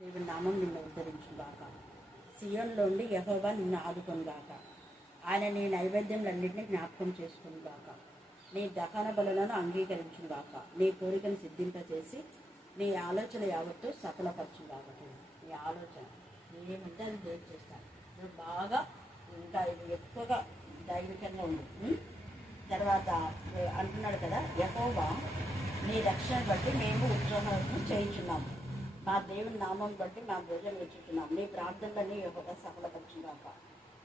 దేవుని నామం నిన్ను ఉద్ధరించుగాక. సియోనులోండి యెహోవా నిన్ను ఆదుకొనుగాక. ఆయన నీ నైవేద్యములన్నింటినీ జ్ఞాపకం చేసుకొనుగాక. నీ దహన బలులను అంగీకరించుగాక. నీ కోరికను సిద్ధింపచేసి నీ ఆలోచన యావత్తు సఫలపరచుగాక. నీ ఆలోచన ఏమంటే అది దేవుడు చేస్తాను. నువ్వు బాగా ఇంకా ఎక్కువగా దైవికంగా ఉంది. తర్వాత అంటున్నాడు కదా, యెహోవా నీ రక్షణ బట్టి మేము ఉత్సాహం చేయించున్నాము. మా దేవుని నామం బట్టి మా భోజనం వచ్చుతున్నాం. నీ ప్రార్థనలన్నీ యెహోవా సఫలపరచుగాక.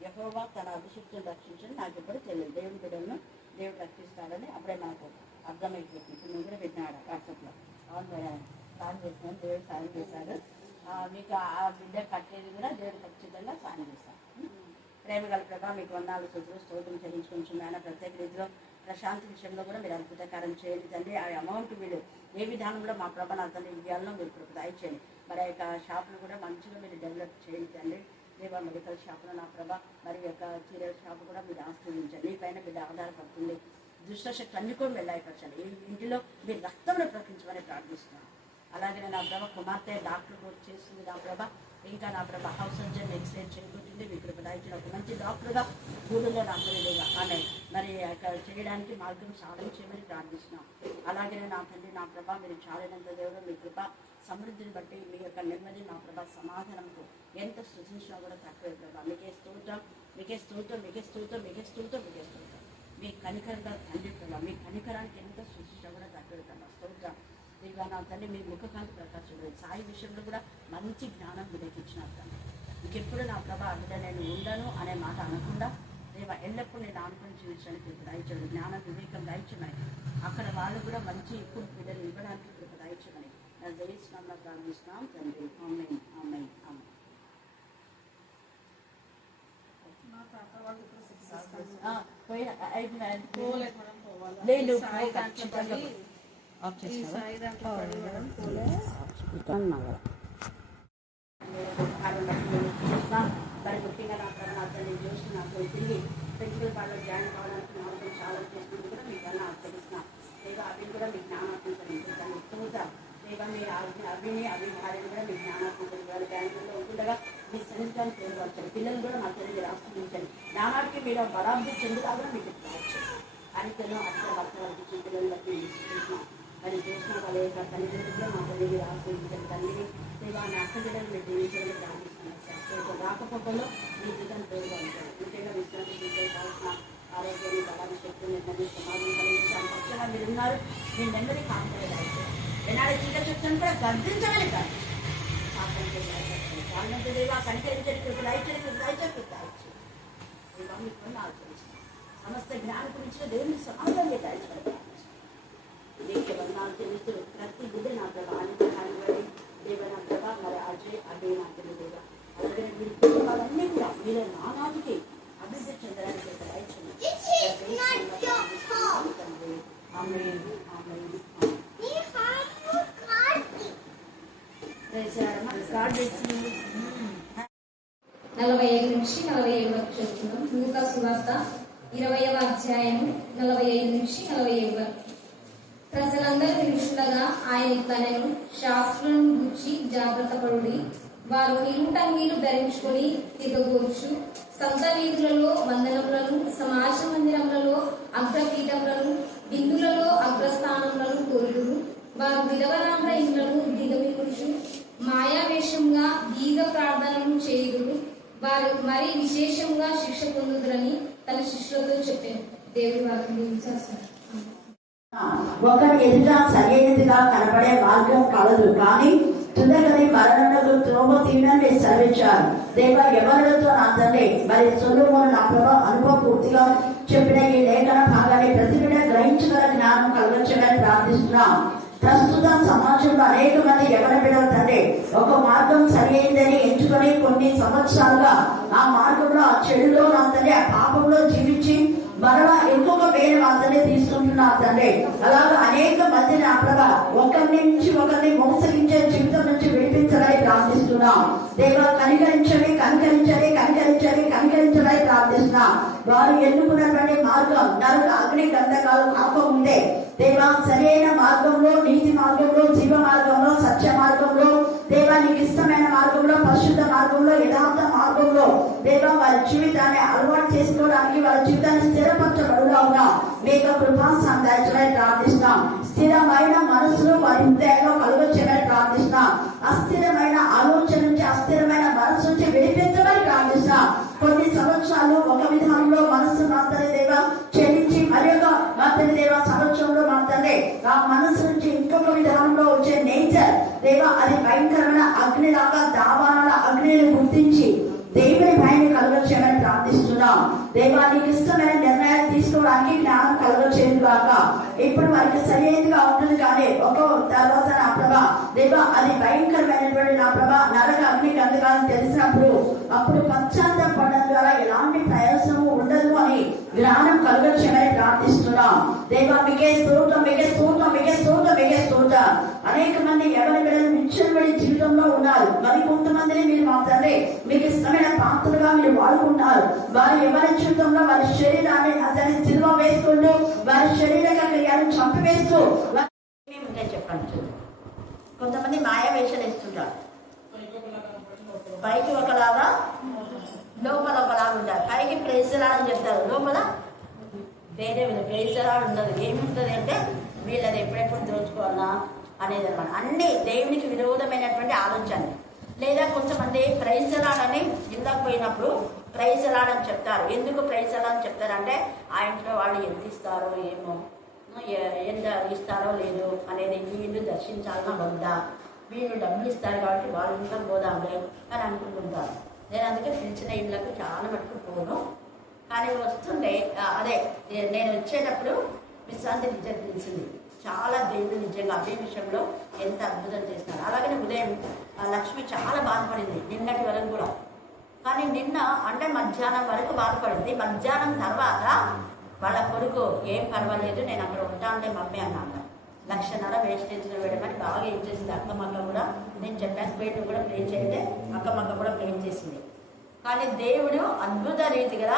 యెహోవా తన అభిషిక్తులను రక్షించని నాకు ఎప్పుడు తెలియదు. దేవుని బిడ్డలను దేవుడు రక్షిస్తాడని అప్పుడే మనకు అర్థమైపోతుంది. ఇప్పుడు నువ్వు కూడా పెట్టినాడు వాట్సాప్లో. అవును, సాయం చేస్తున్నాను, దేవుడు సాయం చేశాడు. మీకు ఆ బిడ్డ కట్టేది కూడా దేవుడు ఖచ్చితంగా సాయం చేస్తాడు. ప్రేమ గల ప్రభా మీకు వందనాలు స్తోత్రం చెల్లించుకుంటున్నాను. ప్రత్యేక రీతిలో ప్రశాంతి విషయంలో కూడా మీరు అద్భుతకారం చేయండి తండ్రి. ఆ అమౌంట్ వీళ్ళు ఏ విధానంలో మా ప్రభ నా తండ్రి ఇండియాలో మీరు కృప దయచేయండి. మరి యొక్క షాపులు కూడా మంచిగా మీరు డెవలప్ చేయండి తండ్రి. దేవా మెడికల్ షాపులో నా ప్రభ మరి యొక్క చీరల షాపు కూడా మీరు ఆశ్రయించండి. మీ పైన మీరు ఆధారపడుతుంది. దుష్టశక్తి అన్ని కూడా వెళ్ళాయిపరచండి. ఈ ఇంటిలో మీరు రక్తంలో ప్రకటించమని ప్రార్థిస్తున్నాను. అలాగే నా ప్రభ కుమార్తె డాక్టర్ కోర్స్ చేస్తుంది నా ప్రభ. ఇంకా నా ప్రభ హౌస్ సర్జన్ ఎక్స్రే చేయబోతుంది. మీ కృప దయచేయండి. ఒక మంచి డాక్టర్గా ఊళ్ళో రాలేదుగా ఆమె మరి చేయడానికి మార్గం సాధన చేయమని ప్రార్థిస్తున్నాం. అలాగే నా తండ్రి నా ప్రభ మీరు చాలినంత దేవుడు మీ కృప సమృద్ధిని బట్టి మీ యొక్క నెమ్మది నా ప్రభ సమాధానంతో ఎంత స్తుతించినా కూడా తక్కువే ప్రభా. మీకే స్తోత్రం, మీకే స్తోత్రం, మీకే స్తోత్రం, మీకే స్తోత్రం, మీకే స్తోత్రం. మీ కనికరంగా తండ్రి ప్రభా, మీ కనికరానికి ఎంత స్తుతించినా కూడా తక్కువే ప్రభా. స్తోత్రం. ఇక నా తల్లి మీ ముఖకాంతి ప్రకాశం సాయి విషయంలో కూడా మంచి జ్ఞానం మీకు ఇచ్చినారు తండ్రి. ఇంకెప్పుడు నా ప్రభా అందులో నేను ఉండను అనే మాట అనకుండా దేవా ఎల్లప్పుడూ నేను ఆనుకొని జీవించడానికి ఇప్పుడు దయచేయడం జ్ఞానం వివేకం దయచేయమని అక్కడ వాళ్ళు కూడా మంచి ఇప్పుడు పిల్లలు ఇవ్వడానికి ఇప్పుడు దయచేయమని నా జయిస్తున్నాం ప్రార్థిస్తున్నాం తండ్రి. ఆమేన్, ఆమేన్, ఆమేన్. లేదు ఖచ్చితంగా మరి ముఖ్యంగా నా తల్లి చూసి నాకు తిరిగి ప్రిన్సిపల్ వాళ్ళు జాయిన్ కావడానికి మార్గం చాలా చేసినది కూడా మీకు అలా తెలుస్తున్నాం. లేదా అవి కూడా మీ జ్ఞానాత్మకరించారు. దాన్ని ఎక్కువగా లేదా మీ అవిని భార్యను కూడా మీ జ్ఞానాత్మకం వాళ్ళు బ్యాంకుల్లో ఉంటుండగా మీ సన్నిధాన్ని పేరుపరచారు. పిల్లలు కూడా నా తల్లి రాష్ట్రించండి. జ్ఞానానికి మీరు బరాబు చెందుతా కూడా మీకు రావచ్చు. అనితను అక్కడ భర్త పిల్లలు బట్టి తీసుకుంటున్నాం. మరి చూసిన వాళ్ళ యొక్క తల్లిదండ్రులు కూడా మా తల్లిని ఆశ్రయించండి. తల్లిని లేదా నా అక్క బిడ్డలు మీరు జీవించాలని ప్రార్థిస్తున్నాను సార్. రాకపోకల్లో మీ బిడ్డను పేరుగా ఉంటారు. ముఖ్యంగా విశ్రాంతి కావాల్సిన ఆరోగ్యాన్ని బలాన్ని శక్తిని నెమ్మది సమాజం కలిగించాలి. పక్షంగా మీరు ఉన్నారు. మీ నెమ్మది కాంపలేదు అయితే ఎన్నాడు చీకటి శక్తిని కూడా గర్దించమని కాదు వాళ్ళంతా దేవా కనికరించడానికి మీకు ఆలోచిస్తాం. సమస్త జ్ఞానం గురించి దేవుని సమాధానం దాయించడం నీకు వందనాలు తెలుస్తూ ప్రతి బిడ్డ నా ప్రభా అనుగ్రహాన్ని బట్టి దేవ నా ప్రభా మరి అజయ్ అదే నా దేవ అలాగే మీరు కుటుంబాలన్నీ కూడా మీరు నానానికి అభివృద్ధి చెందడానికి నలభై 45 నుంచి 47 వరకు చదువుతున్నాం. లూకా సువార్త 20వ అధ్యాయం 45 నుంచి 47 వరకు. ప్రజలందరూ నిలుచుండగా ఆయన తనను శాస్త్రులను గుర్చి జాగ్రత్త పడుడి. వారు నిలుటంగీలు ధరించుకొని తిరగవచ్చు. సంత వీధులలో వందనములను, సమాజ మందిరములలో అగ్రపీఠములను, బిందులలో అగ్రస్థానములను కోరుదురు. వారు విధవరాండ్ర ఇండ్లను దిగమిగుచు మాయావేషంగా బీగ ప్రార్థనలు చేయుదురు. వారు మరీ విశేషంగా శిక్ష పొందుదురని తన శిష్యులతో చెప్పారు. దేవుడి వాక్యం చేస్తారు. ఒకరి ఎదుట సరైనదిగా కనబడే మార్గం కలదు, కానీ తుదగని మరణకు త్రోవ తీయనని సెలవిచ్చారు. దేవ ఎవరితో నా తండ్రి మరి సొలొమోను నా ప్రభా అనుభవ పూర్తిగా చెప్పిన ఈ లేఖన భాగాన్ని ప్రతి బిడ్డ గ్రహించగల జ్ఞానం కలగచ్చని ప్రార్థిస్తున్నాం. ప్రస్తుత సమాజంలో అనేక మంది ఎవరి బిడ్డలు తండ్రి ఒక మార్గం సరి అయిందని ఎంచుకొని కొన్ని సంవత్సరాలుగా ఆ మార్గంలో ఆ చెడులో నా తండ్రి ఆ పాపంలో జీవించి మరలా ఇంకొక వేరే వాళ్ళని తీసుకుంటున్నారు తండ్రి. అలాగే అనేక మంది నా ప్రభా ఒకరి నుంచి ఒకరిని మోసగించే జీవితం నుంచి విడిపించాలని ప్రార్థిస్తున్నాం. దేవా కనికరించండి, కనికరించండి, కనికరించండి, కనికరించడానికి ప్రార్థిస్తున్నాం. వారు ఎన్నుకున్నటువంటి మార్గం నరుల అగ్ని గంధకాలు కాకముందే దేవా సరైన మార్గంలో, నీతి మార్గంలో, జీవ మార్గంలో, సత్య మార్గంలో, దేవా నీకు ఇష్టమైన మార్గంలో, పరిశుద్ధ మార్గంలో, యథార్థ మార్గంలో దేవా వారి జీవితాన్ని అలవాటు చేసుకోవడానికి, వారి జీవితాన్ని స్థిరపరచబడుగా మీకు కృపాసనం దయచేయమని ప్రార్థిస్తాం. స్థిరమైన మనసులు వారి హృదయంలో కలుగొచ్చేమని ప్రార్థిస్తాం. అస్థిరమైన ఆలోచన నుంచి, అస్థిరమైన మనసు నుంచి విడిపించమని ప్రార్థిస్తాం. కొన్ని సంవత్సరాలు ఒక విధానంలో మనసు మాత్రమే దేవా చెల్లించి మరి ఒక మాత్రమే దేవా సంవత్సరంలో మాత్రమే ఆ మనసు నుంచి ఇంకొక విధానంలో వచ్చే నేచర్ దేవా అది భయంకరమైన అగ్నిలాగా దావాల అగ్నిని గుర్తించి దేవుని భయాన్ని కలుగొచ్చేయమని ప్రార్థిస్తున్నాం. దేవా నీకు ఇష్టమైన నిర్ణయాలు తీసుకోవడానికి జ్ఞానం కలుగొచ్చేది కాక ఇప్పుడు వారికి సరైనదిగా ఉంటుంది. కానీ ఒక తర్వాత నా ప్రభా దేవా అది భయంకరమైనటువంటి నా ప్రభా నరక అగ్ని కందకాలని తెలిసినప్పుడు అప్పుడు పశ్చాత్తాపడడం ద్వారా ఎలాంటి ప్రయోజనము ఉండదు అని జ్ఞానం కలుగొచ్చేయమని ప్రార్థిస్తున్నాం. దేవా మీకే స్తోత్రం, మీకే స్తోత్రం, మీకే స్తోత్రం, మీకే స్తోత్రం. అనేక మంది ఎవరి బిడ్డలు నిశ్చలబడి జీవితంలో ఉన్నారు. మరి కొంతమందిని మీరు మాత్రమే మీకు ఇష్టమైన పాత్రలుగా మీరు వాడుకుంటారు. వారు ఎవరి జీవితంలో వారి శరీరాన్ని అతని సిలువ వేసుకుంటూ వారి శరీర క్రియలను చంపివేస్తూ ఉంటాయి. చెప్పండి, కొంతమంది మాయా వేషాలు వేస్తుంటారు. పైకి ఒకలాగా లోపల ఒకలాగా ఉంటారు. పైకి ప్రేసలాడని చెప్తారు, లోపల వేరే ప్రేసలాడు ఉండదు. ఏముంటుంది అంటే వీళ్ళది ఎప్పుడెప్పుడు దోచుకోవాలా అనేది అనమాట. అన్ని దేవునికి విరోధమైనటువంటి ఆలోచన. లేదా కొంతమంది ప్రైజలాడని ఇళ్ళకి పోయినప్పుడు ప్రైజలాడని చెప్తారు. ఎందుకు ప్రైజలాడని చెప్తారంటే ఆ ఇంట్లో వాళ్ళు ఎంత ఇస్తారో ఏమో, ఎంత ఇస్తారో లేదు అనేది, వీళ్ళు దర్శించాలన్నా వద్దా, వీళ్ళు డబ్బులు ఇస్తారు కాబట్టి వాళ్ళు ఇంట్లో పోదాంలే అని అనుకుంటుంటారు. నేను అందుకే పిలిచిన ఇళ్ళకు చాలా మటుకు పోను. కానీ వస్తుండే అదే నేను వచ్చేటప్పుడు విశ్రాంతి నిజం తెలిసింది. చాలా దేవుడు నిజంగా అదే విషయంలో ఎంత అద్భుతం చేస్తున్నారు. అలాగనే ఉదయం లక్ష్మి చాలా బాధపడింది నిన్నటి వరకు కూడా. కానీ నిన్న అంటే మధ్యాహ్నం వరకు బాధపడింది. మధ్యాహ్నం తర్వాత వాళ్ళ కొడుకు ఏం పర్వాలేదు, నేను అక్కడ ఉంటానులే మమ్మీ అన్నాను. 1,00,000 వేస్టేజ్లో వేయడమని బాగా ఏం చేసింది. అక్కమ్మక్క కూడా నేను చెప్పాను పేరు కూడా ప్లే చేయండి, అక్కమ్మక్క కూడా ప్లే చేసింది. కానీ దేవుడు అద్భుత రీతిగా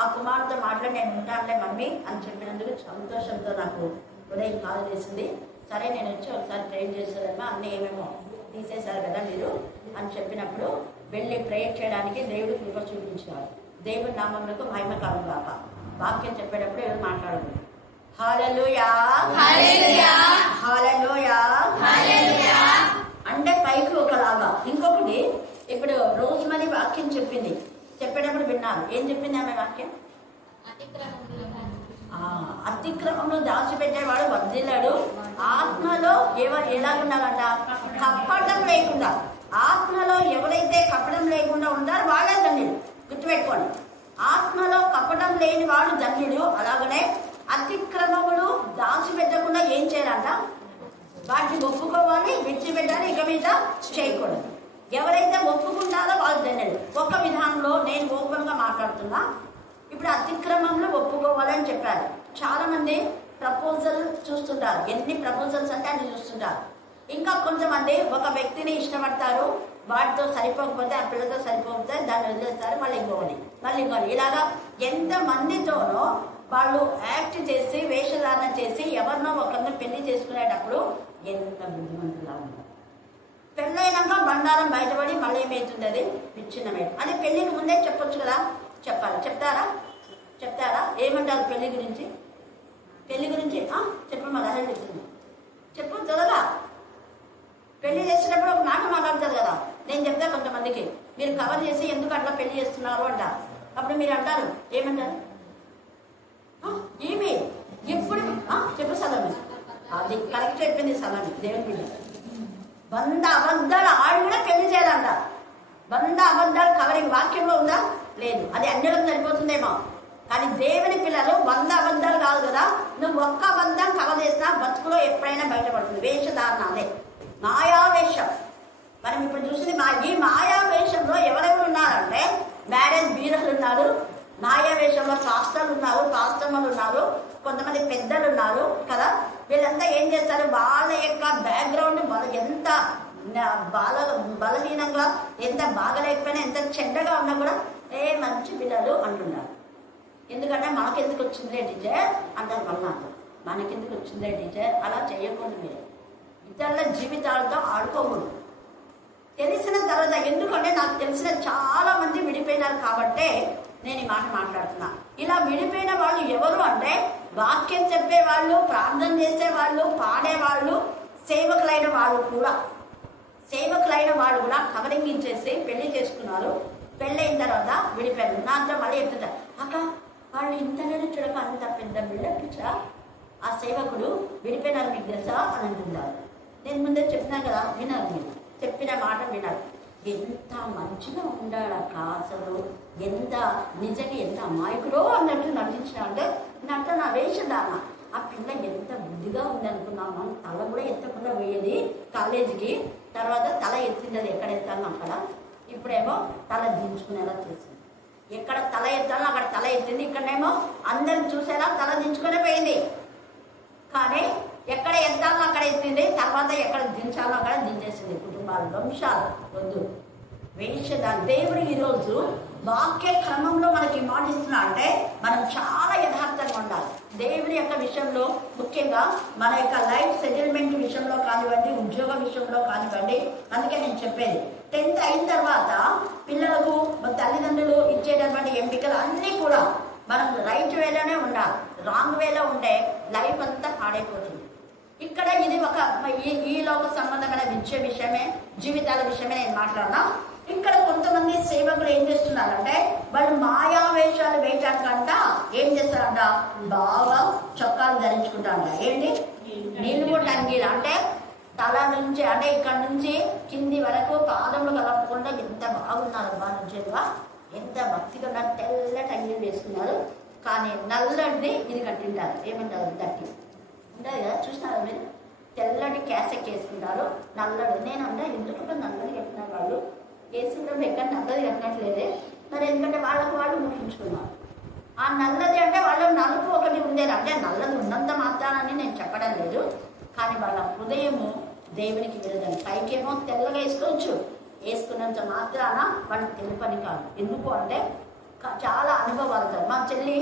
ఆ కుమారుతో మాట్లాడి నేను ఉంటానులే మమ్మీ అని చెప్పినందుకు సంతోషంతో నాకు ఉదయం కాల్ చేసింది. సరే నేను వచ్చి ఒకసారి ప్రేయర్ చేశారమ్మా, అన్నీ ఏమేమో తీసేశారు కదా మీరు అని చెప్పినప్పుడు వెళ్ళి ప్రేయర్ చేయడానికి దేవుడు కృప చూపించారు. దేవుడి నామములకు మహిమ కలుగుగాక. వాక్యం చెప్పేటప్పుడు ఎవరు మాట్లాడదు. హల్లెలూయా హల్లెలూయా హల్లెలూయా హల్లెలూయా అంటే పైకి ఒకలాగా. ఇంకొకటి ఇప్పుడు రోజుమని వాక్యం చెప్పింది, చెప్పేటప్పుడు విన్నారు. ఏం చెప్పింది ఆమె వాక్యం? అతిక్రమంలో దాచిపెట్టేవాడు వర్ధిల్లాడు, ఆత్మలో ఎలాగుండాలంట? కప్పటం లేకుండా. ఆత్మలో ఎవరైతే కప్పటం లేకుండా ఉంటారో వాళ్ళే ధన్యుడు. గుర్తుపెట్టుకోండి, ఆత్మలో కప్పటం లేని వాడు ధన్యుడు. అలాగనే అతిక్రమములు దాచిపెట్టకుండా ఏం చేయాలంట? వాటిని ఒప్పుకోవాలి, విడిచిపెట్టాలి, ఇక మీద చేయకూడదు. ఎవరైతే ఒప్పుకుంటారో వాళ్ళు ధన్యుడు. ఒక విధానంలో నేను ఓపెన్గా మాట్లాడుతున్నా. ఇప్పుడు అతిక్రమంలో ఒప్పుకోవాలని చెప్పారు. చాలా మంది ప్రపోజల్ చూస్తుంటారు. ఎన్ని ప్రపోజల్స్ అంటే అన్ని చూస్తుంటారు. ఇంకా కొంతమంది ఒక వ్యక్తిని ఇష్టపడతారు, వాటితో సరిపోకపోతే ఆ పిల్లతో సరిపోకపోతే దాన్ని వదిలేస్తారు, మళ్ళీ ఇంకోని మళ్ళీ ఇంకోని. ఇలాగా ఎంతమందితోనో వాళ్ళు యాక్ట్ చేసి వేషధారణ చేసి ఎవరినో ఒకరిని పెళ్లి చేసుకునేటప్పుడు ఎంత బుద్ధిమంతులా ఉంటారు. పెళ్ళైనాక బండారం బయటపడి మళ్ళీ ఏమవుతుంది? అది విచ్ఛిన్నమే. అది పెళ్లికి ముందే చెప్పొచ్చు కదా. చెప్పాలి. చెప్తారా ఏమంటారు పెళ్లి గురించి? పెళ్లి గురించి చెప్పమ్మా, అదే చెప్తుంది. చెప్పు త్వరగా. పెళ్లి చేసేటప్పుడు ఒక మాట మాట్లాడతారు కదా. నేను చెప్తా కొంతమందికి, మీరు కవర్ చేసి ఎందుకు అట్లా పెళ్లి చేస్తున్నారు అంటారు. అప్పుడు మీరు అంటారు, ఏమంటారు? ఏమి ఎప్పుడు చెప్పు సలమి. అది కరెక్ట్ చెప్పింది సలమి. దేవుని బిడ్డ 100 అబద్ధాలు ఆడు కూడా పెళ్లి చేయాలంట. 100 అబద్ధాలు కవరింగ్ వాక్యంలో ఉందా? లేదు. అది అన్యులకు సరిపోతుందేమో. కానీ దేవుని పిల్లలు 100 అబద్ధాలు కాదు కదా. నువ్వు ఒక్క అబద్ధం కవర్ చేసినా బతుకులో ఎప్పుడైనా బయటపడుతుంది. వేషధారణ అదే మాయావేషం. మనం ఇప్పుడు చూసింది ఈ మాయావేషంలో ఎవరెవరు ఉన్నారంటే మ్యారేజ్ బ్యూరోలు ఉన్నారు, మాయావేషంలో శాస్త్రాలు ఉన్నారు, పాస్టర్లు ఉన్నారు, కొంతమంది పెద్దలు ఉన్నారు కదా. వీళ్ళంతా ఏం చేస్తారు? వాళ్ళ యొక్క బ్యాక్గ్రౌండ్ ఎంత బలహీనంగా, ఎంత బాగలేకపోయినా, ఎంత చెడ్డగా ఉన్నా కూడా మంచి పిల్లలు అంటున్నారు. ఎందుకంటే మాకెందుకు వచ్చింది టీచర్ అంటారు. మళ్ళీ మనకెందుకు వచ్చిందే టీచర్, అలా చేయకూడదు. మీరు ఇతరుల జీవితాలతో ఆడుకోకూడదు. తెలిసిన తర్వాత, ఎందుకంటే నాకు తెలిసిన చాలా మంది విడిపోయినారు కాబట్టే నేను ఈ మాట మాట్లాడుతున్నా. ఇలా విడిపోయిన వాళ్ళు ఎవరు అంటే వాక్యం చెప్పేవాళ్ళు, ప్రార్థన చేసేవాళ్ళు, పాడేవాళ్ళు, సేవకులైన వాళ్ళు కూడా కవరింగ్ ఇచ్చేసి పెళ్లి చేసుకున్నారు. పెళ్ళైన తర్వాత విడిపోయారు. నాతో మళ్ళీ చెప్తుంటారు, అక్క వాళ్ళు ఇంతనే చూడక అంత పెద్ద బిడ్డచ్చా ఆ సేవకుడు విడిపోయినారు మీకు తెలుసా అని అంటున్నారు. నేను ముందే చెప్పినా కదా, వినారు, మీరు చెప్పిన మాట వినారు. ఎంత మంచిగా ఉండాడక్క, అసలు ఎంత నిజంగా ఎంత అమాయకుడో అన్నట్టు నటించిన అంటే నట నా వేషధారణ. ఆ పిల్ల ఎంత బుద్ధిగా ఉంది అనుకున్నాము. తల కూడా ఎత్తకుండా పోయేది కాలేజీకి. తర్వాత తల ఎత్తిండదు, ఎక్కడ ఎత్తాను అక్కడ. ఇప్పుడేమో తల దించుకునేలా చేసింది. ఎక్కడ తల ఎత్తాలో అక్కడ తల ఎత్తింది. ఇక్కడనేమో అందరిని చూసేలా తల దించుకునే పోయింది. కానీ ఎక్కడ ఎత్తాలో అక్కడ ఎత్తింది, తర్వాత ఎక్కడ దించాలో అక్కడ దించేసింది. కుటుంబాలు వంశాలు వద్దు వేషధారణ. దేవుడు ఈరోజు వాక్య క్రమంలో మనకి మాటిస్తున్నా అంటే మనం చాలా యథార్థంగా ఉండాలి. దేవుడి యొక్క విషయంలో, ముఖ్యంగా మన యొక్క లైఫ్ సెటిల్మెంట్ విషయంలో కానివ్వండి, ఉద్యోగ విషయంలో కానివ్వండి. అందుకే నేను చెప్పేది, 10th అయిన తర్వాత పిల్లలకు తల్లిదండ్రులు ఇచ్చేటటువంటి ఎంపికలు అన్నీ కూడా మనం రైట్ వేలోనే ఉండాలి. రాంగ్ వేలో ఉంటే లైఫ్ అంతా పాడైపోతుంది. ఇక్కడ ఇది ఒక ఈ లోక సంబంధమైన విషయమే, జీవితాల విషయమే నేను మాట్లాడినా. ఇక్కడ కొంతమంది సేవకులు ఏం చేస్తున్నారంటే వాళ్ళు మాయావేషాలు వేయటానికంట ఏం చేస్తారంట, బాగా చొక్కాలు ధరించుకుంటారంట. ఏంటి, నిలువు టంగీలు అంటే తల నుంచి అంటే ఇక్కడ నుంచి కింది వరకు పాదములు కలపకుండా ఎంత బాగున్నారు అబ్బా, నిజంగా ఎంత భక్తిగా ఉన్నారు. తెల్ల టంగీలు వేసుకున్నారు, కానీ నల్లటిది ఇది కట్టింటారు. ఏమంటారు, గట్టి ఉంటుంది కదా, చూసినారు మీరు? తెల్లటి క్యాసెట్ వేసుకుంటారు, నల్లడి. నేను అంటే ఎందుకు నల్లది కట్టినారు వాళ్ళు, వేసుకుంటే ఎక్కడ నల్లది కట్టినట్లేదే మరి, ఎందుకంటే వాళ్ళకు వాళ్ళు ముగించుకున్నారు. ఆ నల్లది అంటే వాళ్ళ నలుపు ఒకటి ఉండేది. అంటే నల్లది ఉన్నంత మాత్రానని నేను చెప్పడం లేదు, కానీ వాళ్ళ హృదయము దేవునికి విరుద్ధం. పైకేమో తెల్లగా వేసుకోవచ్చు, వేసుకున్నంత మాత్రాన వాళ్ళు తెలుపని కాదు. ఎందుకు అంటే చాలా అనుభవాలు. మా చెల్లి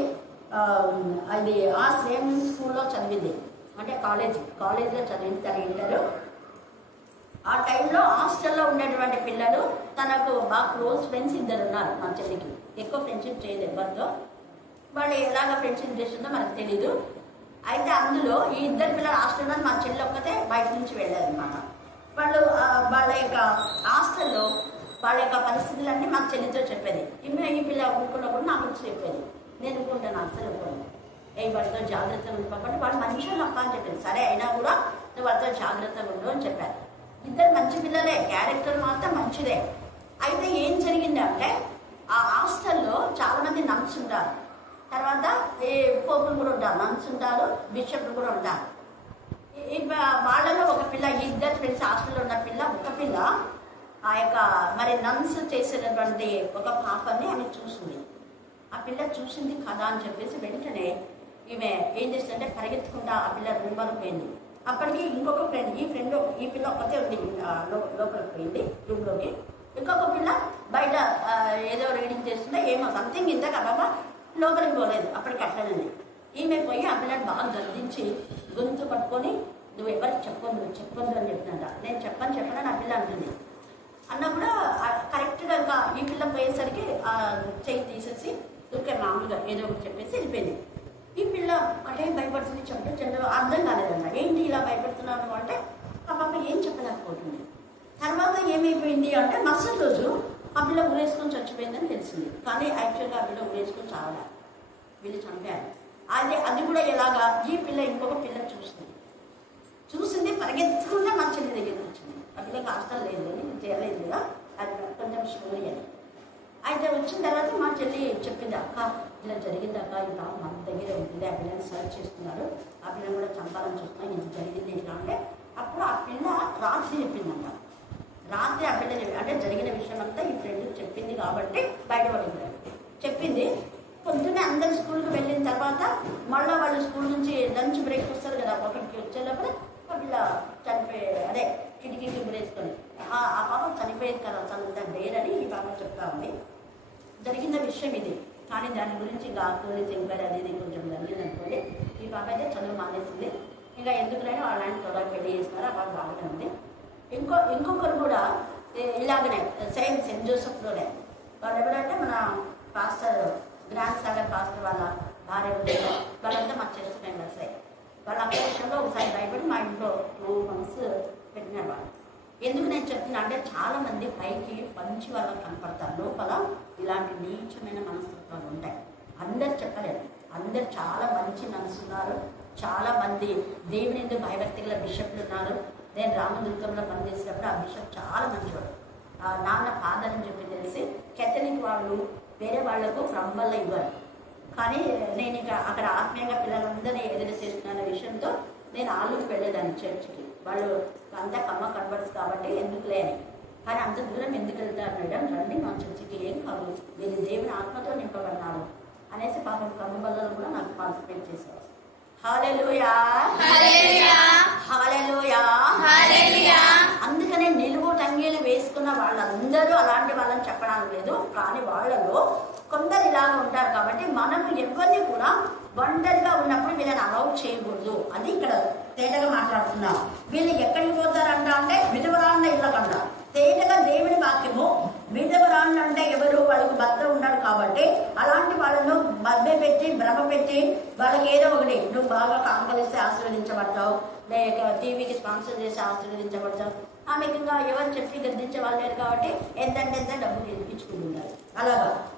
అది ఆ సేమ్ స్కూల్లో చదివింది, అంటే కాలేజీలో చదివింది. తన ఇంటారు ఆ టైంలో హాస్టల్లో ఉండేటువంటి పిల్లలు తనకు బాగా క్లోజ్ ఫ్రెండ్స్ ఇద్దరు ఉన్నారు. మా చెల్లికి ఎక్కువ ఫ్రెండ్షిప్ చేయదు ఎవరితో. వాళ్ళు ఎలాగ ఫ్రెండ్షిప్ చేసిందో మనకు తెలీదు. అయితే అందులో ఈ ఇద్దరు పిల్లలు హాస్టల్లో మా చెల్లి ఒక్కతే బయట నుంచి వెళ్ళారు అనమాట. వాళ్ళు వాళ్ళ యొక్క హాస్టల్లో వాళ్ళ యొక్క పరిస్థితులన్నీ మా చెల్లితో చెప్పేది. ఈ పిల్ల ఊరుకున్నప్పుడు నాకు వచ్చి చెప్పేది. నేను ఊరుకుంటాను, అసలు ఊరుకోను. వాళ్ళతో జాగ్రత్తగా ఉండిపోకండి, వాళ్ళు మంచిగా నప్ప అని చెప్పింది. సరే అయినా కూడా నువ్వు వాళ్ళతో జాగ్రత్తగా ఉండు అని చెప్పారు. ఇద్దరు మంచి పిల్లలే, క్యారెక్టర్ మాత్రం మంచిదే. అయితే ఏం జరిగిందంటే ఆ హాస్టల్లో చాలామంది నమ్స్ ఉంటారు, తర్వాత పోపులు కూడా ఉంటారు, నమ్స్ ఉంటారు, బిషప్లు కూడా ఉంటారు. వాళ్ళలో ఒక పిల్ల, ఇద్దరు ఫ్రెండ్స్ హాస్టల్లో ఉన్న పిల్ల, ఒక పిల్ల ఆ యొక్క మరి నమ్స్ చేసేటటువంటి ఒక పాపని ఆమె చూసింది. ఆ పిల్ల చూసింది కదా అని చెప్పేసి వెంటనే ఈమె ఏం చేస్తుందంటే పరిగెత్తుకుంటా ఆ పిల్ల రూమ్ వరకు పోయింది. అప్పటికి ఇంకొక ఫ్రెండ్, ఈ పిల్ల ఒక్కతే ఉంది, లోపలికి పోయింది రూమ్లోకి. ఇంకొక పిల్ల బయట ఏదో రీడింగ్ చేస్తుంటే ఏమో సంథింగ్ ఇంత కదా, లోపలికి పోలేదు. అప్పటికి అట్లనే ఈమె పోయి ఆ పిల్లని బాగా గర్దించి గొంతు పట్టుకొని నువ్వు ఎవరికి చెప్పొద్దు అని చెప్పినట. నేను చెప్పని ఆ పిల్ల అంటుంది. అన్నప్పుడు కరెక్ట్గా ఇంకా ఈ పిల్ల పోయేసరికి చెయ్యి తీసేసి దుర్కే మామూలుగా ఏదో ఒకటి చెప్పేసి వెళ్ళిపోయింది. ఈ పిల్ల అంటే భయపడుతుంది, చెండు అర్థం కాలేదన్న. ఏంటి ఇలా భయపడుతున్నాను అంటే ఆ పాప ఏం చెప్పలేకపోతుంది. తర్వాత ఏమైపోయింది అంటే మరుసటి రోజు ఆ పిల్ల ఊరేసుకొని చచ్చిపోయిందని తెలిసింది. కానీ యాక్చువల్గా ఆ పిల్ల ఊరేసుకొని చావలే, వీళ్ళు చంపారు. అది కూడా ఎలాగా, ఈ పిల్ల ఇంకొక పిల్ల చూసింది పరిగెత్తుకుంటే మా చెల్లి దగ్గరికి వచ్చింది. ఆ పిల్లకి హాస్టల్ లేదు అని చేయలేదు కదా, అది కొంచెం స్టోరీ అని. అయితే వచ్చిన తర్వాత మా చెల్లి చెప్పింది, అక్క ఇలా జరిగింది అక్క, ఇలా మన దగ్గర ఉంటుంది, ఆ పిల్లని సర్చ్ చేస్తున్నారు, ఆ పిల్లని కూడా చంపాలని చూస్తున్నా, ఇది జరిగింది ఇట్లా అంటే. అప్పుడు ఆ పిల్ల రాత్రి చెప్పిందంట. రాత్రి ఆ పిల్ల అంటే జరిగిన విషయం అంతా ఈ ఫ్రెండ్ చెప్పింది కాబట్టి బయటపడింది. చెప్పింది పొద్దున్నే అందరు స్కూల్కి వెళ్ళిన తర్వాత మళ్ళీ వాళ్ళు స్కూల్ నుంచి లంచ్ బ్రేక్ వస్తారు కదా, ఒకటికి వచ్చేటప్పుడు ఆ పిల్ల చనిపోయి కిటికీకి బ్రేసుకొని ఆ పాప చనిపోయేది కదా, అసలు డేర్ అని ఈ పాప చెప్తా ఉంది. జరిగిన విషయం ఇది. కానీ దాని గురించి ఇంకా పోలీస్ ఎంక్వైరీ అనేది కొంచెం జరిగిందనుకోండి. ఈ పాప అయితే చదువు మానేసింది. ఇంకా ఎందుకులైనా వాళ్ళని త్వరగా పెళ్లి చేసినారు. ఆ పాప బాగానే ఉంది. ఇంకొకరు కూడా ఇలాగనే సేమ్ సెయింట్ జోసెఫ్లోనే వాళ్ళు ఎవరంటే మన పాస్టర్ గ్రాండ్ సాగర్ పాస్టర్ వాళ్ళ భార్య వాళ్ళంతా మాకు చర్చ్ మెంబర్స్ అయ్యి వాళ్ళ అక్క విషయంలో ఒకసారి భయపడి మా ఇంట్లో 2 months పెట్టినారు వాళ్ళు. ఎందుకు నేను చెప్తున్నా అంటే చాలామంది పైకి మంచి వాళ్ళకి కనపడతారు, లోపల ఇలాంటి నీచమైన మనస్తత్వాలు ఉంటాయి. అందరు చెప్పలేదు, అందరు చాలా మంచి మనసున్నారు. చాలామంది దేవుని ఎందుకు భయభక్తి గల బిషప్లు ఉన్నారు. నేను రామదుర్గంలో పనిచేసినప్పుడు ఆ బిషప్ చాలా మంచివాడు. నాన్న ఫాదర్ అని చెప్పి తెలిసి కెథలిక్ వాళ్ళు వేరే వాళ్లకు ప్రబల్లో ఇవ్వరు. కానీ నేను ఇక అక్కడ ఆత్మీయంగా పిల్లలందరినీ ఎదురు చేస్తున్న విషయంతో నేను ఆళ్ళకి వెళ్ళేదాన్ని చర్చికి. వాళ్ళు అంతా కమ్మ కనబడదు కాబట్టి ఎందుకు లేని, కానీ అంత దూరం ఎందుకు వెళ్తారు మేడం, రండి మా చర్చికి, ఏం కాదు, వీళ్ళు దేవుని ఆత్మతో నింపబడినారు అనేసి పాపం కమ్మ బల్లలో కూడా నాకు పార్టిసిపేట్ చేశారు. హల్లెలూయా హల్లెలూయా హల్లెలూయా హల్లెలూయా. అందుకనే నిలువు టంగీలు వేసుకున్న వాళ్ళందరూ అలాంటి వాళ్ళని చెప్పడానికి లేదు, కానీ వాళ్ళలో కొందరు ఇలాగా ఉంటారు. కాబట్టి మనం ఎవరిని కూడా ఒంటరిగా ఉన్నప్పుడు వీళ్ళని అలౌ చేయకూడదు. అది ఇక్కడ తేటగా మాట్లాడుతున్నాం. వీళ్ళు ఎక్కడికి పోతారంట అంటే విధవరాళ్ళ ఇళ్ళకంట. తేటగా దేవుని వాక్యము విధవరాళ్ళు అంటే ఎవరు, వాళ్ళకి భర్త ఉన్నాడు కాబట్టి అలాంటి వాళ్ళను మధ్య పెట్టి భ్రమ పెట్టి వాళ్ళకి ఏదో ఒకటి, నువ్వు బాగా కాంకలిస్తే ఆశీర్వదించబడతావు, లేక టీవీకి స్పాన్సర్ చేసి ఆశీర్వదించబడతావు. ఆమెకి ఇంకా ఎవరు చెప్పి గద్దించే వాళ్ళు లేరు కాబట్టి ఎంతంటే ఎంత డబ్బులు ఇచ్చుకుంటున్నారు.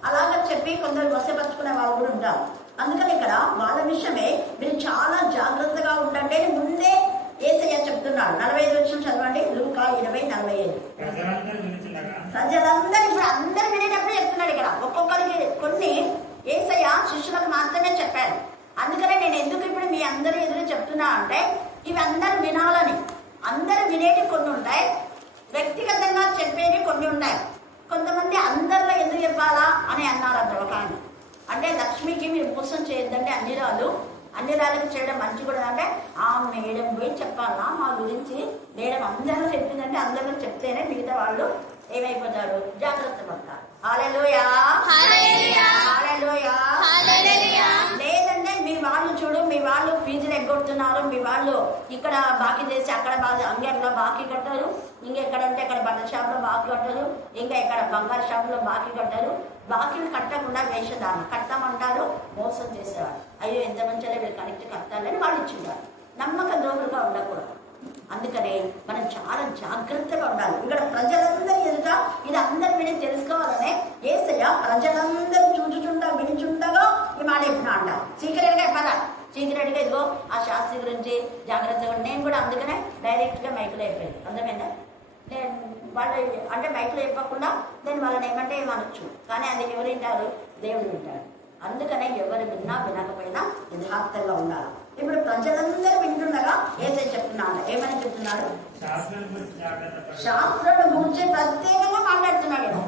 అలాగా చెప్పి కొందరు వశపరుచుకునే వాళ్ళు కూడా ఉంటారు. అందుకని ఇక్కడ వాళ్ళ విషయమే మీరు చాలా జాగ్రత్తగా ఉండండి. ముందే యేసయ్య చెప్తున్నాడు. 45 వచ్చిన చదవండి, లూకా 20:45. ప్రజలందరూ ఇప్పుడు అందరు వినేటప్పుడు చెప్తున్నాడు. ఇక్కడ ఒక్కొక్కరికి కొన్ని యేసయ్య శిష్యులకు మాత్రమే చెప్పాడు. అందుకనే నేను ఎందుకు ఇప్పుడు మీ అందరూ ఎదురు చెప్తున్నా అంటే ఇవి అందరు వినాలని. అందరు వినేటి కొన్ని ఉంటాయి, వ్యక్తిగతంగా చెప్పేవి కొన్ని ఉంటాయి. కొంతమంది అందరిలో ఎందుకు చెప్పాలా అని అన్నారంట ఒక ఆయన. అంటే లక్ష్మికి మీరు మోసం చేయొద్దంటే అన్ని రాళ్ళకి చేయడం మంచి కూడా అంటే ఆ మేడం పోయి చెప్పాలా మా గురించి, మేడం అందరూ చెప్పిందంటే అందరూ చెప్తేనే మిగతా వాళ్ళు ఏమైపోతారు, జాగ్రత్త పడతారు. హల్లెలూయా హల్లెలూయా హల్లెలూయా. లేదంటే మీ వాళ్ళు చూడు, మీ వాళ్ళు ఫీజులు ఎగ్గొడుతున్నారు, మీ వాళ్ళు ఇక్కడ బాకీ చేసి అక్కడ అంగట్లో బాకీ కట్టారు, ఇంకెక్కడంటే ఇక్కడ బట్టల షాప్లో బాకీ కట్టారు, ఇంకా ఇక్కడ బంగారు షాపులో బాకీ కట్టారు. బాకీలు కట్టకుండా వేషధారణ కట్టమంటారు, మోసం చేసేవారు. అయ్యో ఎంత మంచిగా వీళ్ళు కనెక్ట్ కట్టాలని వాళ్ళు ఇచ్చింటారు. నమ్మక ద్రోహులుగా ఉండకూడదు. అందుకనే మనం చాలా జాగ్రత్తగా ఉండాలి. ఇక్కడ ప్రజలందరూ ఎదుట ఇది అందరు విని తెలుసుకోవాలనే యేసయ్య ప్రజలందరూ చూచుచుండగా వినిచుండగా ఈ మాట చెప్పినా అంట. సీక్రెట్గా చెప్పాలా, సీక్రెట్గా ఇదిగో ఆ శాస్త్రి గురించి జాగ్రత్తగా. నేను కూడా అందుకనే డైరెక్ట్గా మైకులో అయిపోయింది. అర్థమైందా? నేను వాళ్ళు అంటే మైకులో చెప్పకుండా నేను వాళ్ళని ఏమంటే ఏమనొచ్చు, కానీ అది ఎవరు వింటారు, దేవుడు వింటాడు. అందుకనే ఎవరు విన్నా వినకపోయినా యథార్థంగా ఉండాలి. ఇప్పుడు ప్రజలందరూ వింటుండగా యేసయ్య చెప్తున్నాడు. ఏమని చెప్తున్నాడు? శాస్త్రం గురించి ప్రత్యేకంగా మాట్లాడుతున్నాడు.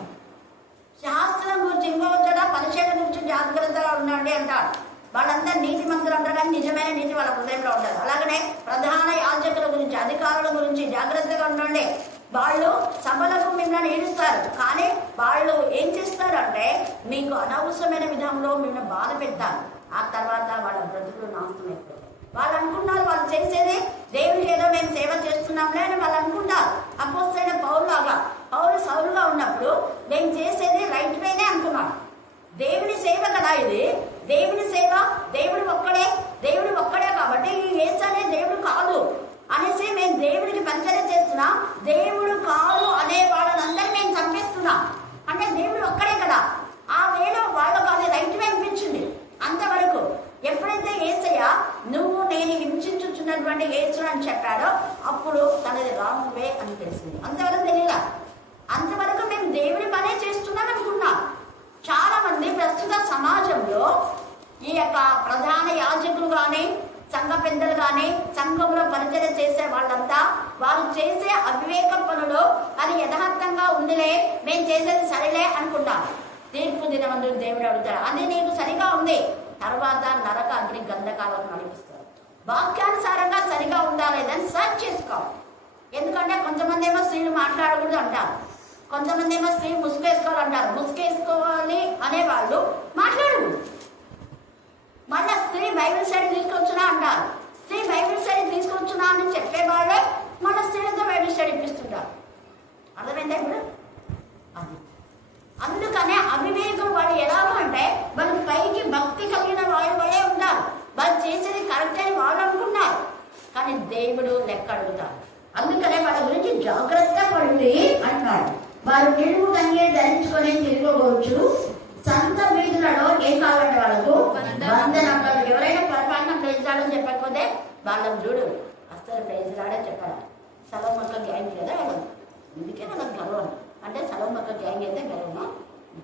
శాస్త్రం గురించి ఇంకొక పరిచయం గురించి జాగ్రత్తగా ఉండండి అంటాడు. వాళ్ళందరూ నీతి మంత్రులు అంటారు, కానీ నిజమైన నీతి వాళ్ళ హృదయంలో ఉంటారు. అలాగనే ప్రధాన యాజకుల గురించి, అధికారుల గురించి జాగ్రత్తగా ఉండండి. వాళ్ళు సభలకు మిమ్మల్ని ఈడుస్తారు, కానీ వాళ్ళు ఏం చేస్తారంటే మీకు అనవసరమైన విధంలో మిమ్మల్ని బాధ పెడతారు. ఆ తర్వాత వాళ్ళ బ్రతుకులు నాశనం అయిపోతారు. వాళ్ళు అనుకున్నారు వాళ్ళు చేసేది దేవుడికి ఏదో మేము సేవ చేస్తున్నాంలే అని వాళ్ళు అనుకుంటారు. అపోస్తలుడైన పౌలు సౌలుగా ఉన్నప్పుడు నేను చేసేది రైట్ వేనే అనుకున్నాడు. దేవుని సేవ కదా ఇది, దేవుని సేవ, దేవుడు ఒక్కడే కాబట్టి ఈ యేసు అనే దేవుడు కాదు అనేసి మేము దేవుడికి పరిచయం చేస్తున్నాం. దేవుడు కాదు అనే వాళ్ళందరినీ మేము చంపేస్తున్నాం అంటే దేవుడు ఒక్కడే కదా. ఆ వేళ వాళ్ళకు అది రైట్ వే అనిపించింది. అంతవరకు ఎప్పుడైతే యేసయ్య నువ్వు నేను హింసించుచున్నటువంటి యేసు అని చెప్పాడో అప్పుడు తనది రాంగ్ వే అని తెలిసింది. అంతవరకు తెలియదా? అంతవరకు మేము దేవుడి పనే చేస్తున్నాం అనుకున్నాం. చాలా మంది ప్రస్తుత సమాజంలో ఈ యొక్క ప్రధాన యాజకులు కానీ, సంఘ పెద్దలు కానీ, సంఘంలో పరిచయం చేసే వాళ్ళంతా వారు చేసే అవివేక పనులు అది యథార్థంగా ఉందిలే, మేము చేసేది సరిలే అనుకుంటాం. తీర్పు దినమందు దేవుడు అడుగుతాడు, అది నీకు సరిగా ఉంది, తర్వాత నరక అగ్ని గంధకాలను నడిపిస్తారు. వాక్యానుసారంగా సరిగా ఉందా లేదని సర్చ్ చేసుకోవాలి. ఎందుకంటే కొంతమంది ఏమో స్త్రీలు మాట్లాడకూడదు అంటారు, కొంతమంది ఏమో స్త్రీ ముసుగు వేసుకోవాలంటారు. ముసుగు వేసుకోవాలి అనేవాళ్ళు మాట్లాడు. మళ్ళీ స్త్రీ బైబిల్ స్టడీ తీసుకొచ్చునా అంటారు. స్త్రీ బైబిల్ స్టడీ తీసుకొచ్చునా అని చెప్పేవాళ్ళే మళ్ళీ స్త్రీలతో బైబిల్ స్టడీ ఇప్పిస్తుంటారు. అర్థమైందా ఇప్పుడు? అది అందుకనే అవివేకులు వాళ్ళు ఎలాగో అంటే వాళ్ళు పైకి భక్తి కలిగిన వాళ్ళే ఉంటారు. వాళ్ళు చేసేది కరెక్ట్ అని వాళ్ళు అనుకున్నారు, కానీ దేవుడు లెక్క అడుగుతారు. అందుకనే వాళ్ళ గురించి జాగ్రత్త పడి అంటున్నాడు. వారు నిలువు కన్య ధరించుకొని తిరగవచ్చు. సంత వీధులలో ఏం కావాలంటే వాళ్ళకు వందనమ్మలు. ఎవరైనా పొరపాటున ప్రైజ్లాడని చెప్పకపోతే వాళ్ళని చూడు అసలు ప్రైజ్లాడే చెప్పాలి. సలం మొక్క గ్యాంగ్ కదా వాళ్ళని, అందుకే వాళ్ళకి గర్వం. అంటే సలం మొక్క గ్యాంగ్ అయితే గర్వమా?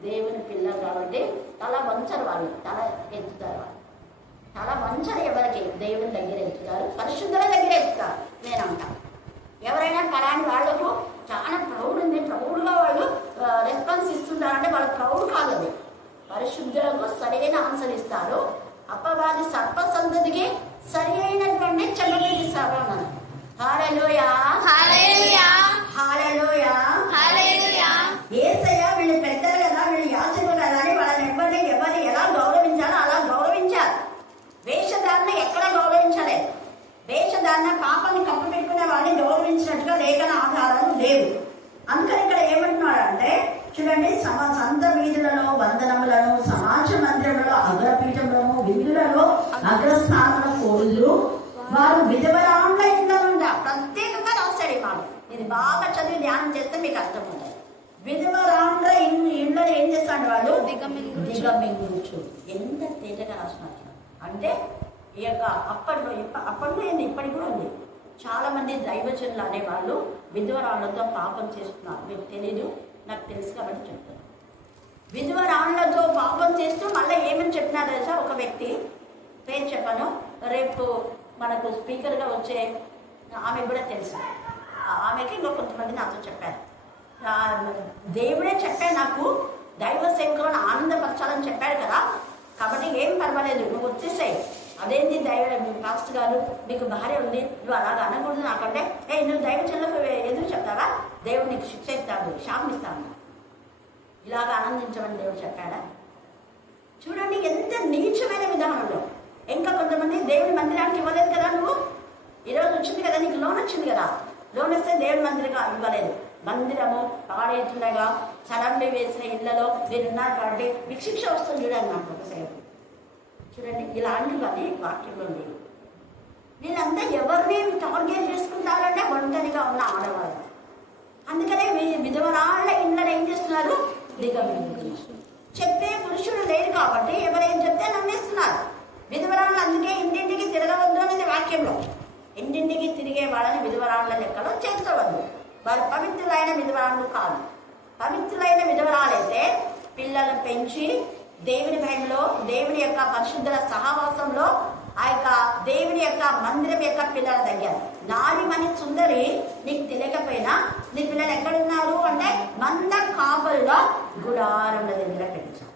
దేవుని పిల్లలు కాబట్టి తల వంచరు వాళ్ళు, తల ఎత్తుతారు. వాళ్ళు తల వంచరు. ఎవరికి? దేవుని దగ్గర ఎత్తుతారు, పరిశుద్ధుల దగ్గర ఎత్తుతారు. నేనంటా ఎవరైనా పలాని వాళ్ళకు చాలా ప్రౌడ్ ఉంది, ప్రౌడ్గా వాళ్ళు రెస్పాన్స్ ఇస్తుంటారంటే వాళ్ళ ప్రౌడ్ కాదు, అది పరిశుద్ధులకు సరైన ఆన్సర్ ఇస్తారు. అపవాది సర్ప సంతతికి సరి అయినటువంటి చెమటిస్తారు అన్నారు. హల్లెలూయా, హల్లెలూయా, హల్లెలూయా, హల్లెలూయా. యేసయ్య వీళ్ళు పెద్దలు కదా, వీళ్ళు యాజకులు కదా అని వాళ్ళని ఎవరిని ఎలా గౌరవించాలో అలా గౌరవించారు. వేషధారణ ఎక్కడ గౌరవించలేదు. వేషధారణ పాపాన్ని కప్పు పెట్టుకునే వాళ్ళని గౌరవించినట్టుగా లేఖన ఆధారాలు లేవు. అందుకని ఇక్కడ ఏమంటున్నాడంటే చూడండి, సంత వీధులలో వందనములను, సమాజ మందిరంలో అగ్రపీఠములను, విధులలో అగ్రస్థానంలో కోరుదురు. వారు విధవరాండ్ల ఇండ్లనుండ. ప్రత్యేకంగా రాస్తాడు ఈ మాట. ఇది బాగా చదివి ధ్యానం చేస్తే మీకు అర్థమవుతుంది. విధవరాండ్ల ఇండ్లను ఏం చేస్తాడు వాళ్ళు? దిగమింగుచు. ఎంత తేజగా రాస్తున్నారు అంటే ఈ యొక్క అప్పట్లో ఏంది, ఇప్పటికి కూడా ఉంది. చాలా మంది దైవజనులు అనేవాళ్ళు విధవరాళ్లతో పాపం చేస్తున్నారు. మీకు తెలీదు, నాకు తెలుసు కాబట్టి చెప్తాను. విధవరాళ్లతో పాపం చేస్తూ మళ్ళీ ఏమని చెప్పినారు తెలుసా? ఒక వ్యక్తి పేరు చెప్పాను, రేపు మనకు స్పీకర్గా వచ్చే ఆమె కూడా తెలుసు. ఆమెకి ఇంకా కొంతమంది నాతో చెప్పారు. దేవుడే చెప్పాడు నాకు, దైవ సేవకులను ఆనందపరచాలని చెప్పాడు కదా, కాబట్టి ఏం పర్వాలేదు, నువ్వు వచ్చేసాయి. అదేంటి పాస్టర్ గారు మీకు భార్య ఉంది, నువ్వు అలాగ అనకూడదు నాకంటే, నువ్వు దైవజనులకు ఎదురు చెప్తావా? దేవుడు నీకు శిక్ష ఇస్తాడు, శాపం ఇస్తాను. ఇలాగ ఆనందించమని దేవుడు చెప్పాడా? చూడండి ఎంత నీచమైన విధానంలో. ఇంకా కొంతమంది దేవుడి మందిరానికి ఇవ్వలేదు కదా, నువ్వు ఈరోజు వచ్చింది కదా, నీకు లోన్ వచ్చింది కదా, లోన్ వస్తే దేవుడి మందిరంగా ఇవ్వలేదు. మందిరము పాడేతుండగా సడన్లీ వేసిన ఇళ్లలో మీరున్నారు కాబట్టి మీకు శిక్ష వస్తుంది చూడండి. నాకు ఒకసేపు చూడండి, ఇలాంటివన్నీ వాక్యంలో లేవు. వీళ్ళంతా ఎవరిని టార్గెట్ చేసుకుంటారంటే ఒంటరిగా ఉన్న ఆడవాళ్ళు. అందుకనే విధవరాళ్ల ఇండ్లను ఏం చేస్తున్నారు? చెప్పే పురుషుడు లేరు కాబట్టి ఎవరేం చెప్తే నమ్మేస్తున్నారు. విధవరాళ్ళు అందుకే ఇంటింటికి తిరగవద్దు అనేది వాక్యంలో. ఇంటింటికి తిరిగే వాళ్ళని విధవరాళ్ల లెక్కలో చేర్చవద్దు. వారు పవిత్రులైన విధవరాళ్ళు కాదు. పవిత్రులైన విధవరాలైతే పిల్లలను పెంచి దేవుని భయంలో, దేవుని యొక్క పరిశుద్ధుల సహవాసంలో, ఆ యొక్క దేవుని యొక్క మందిరం యొక్క పిల్లల దగ్గర నాడిమని సుందరి నీకు తెలియకపోయినా నీ పిల్లలు ఎక్కడున్నారు అంటే మంద కాపుల్లో గుడారంల దగ్గర పెంచారు.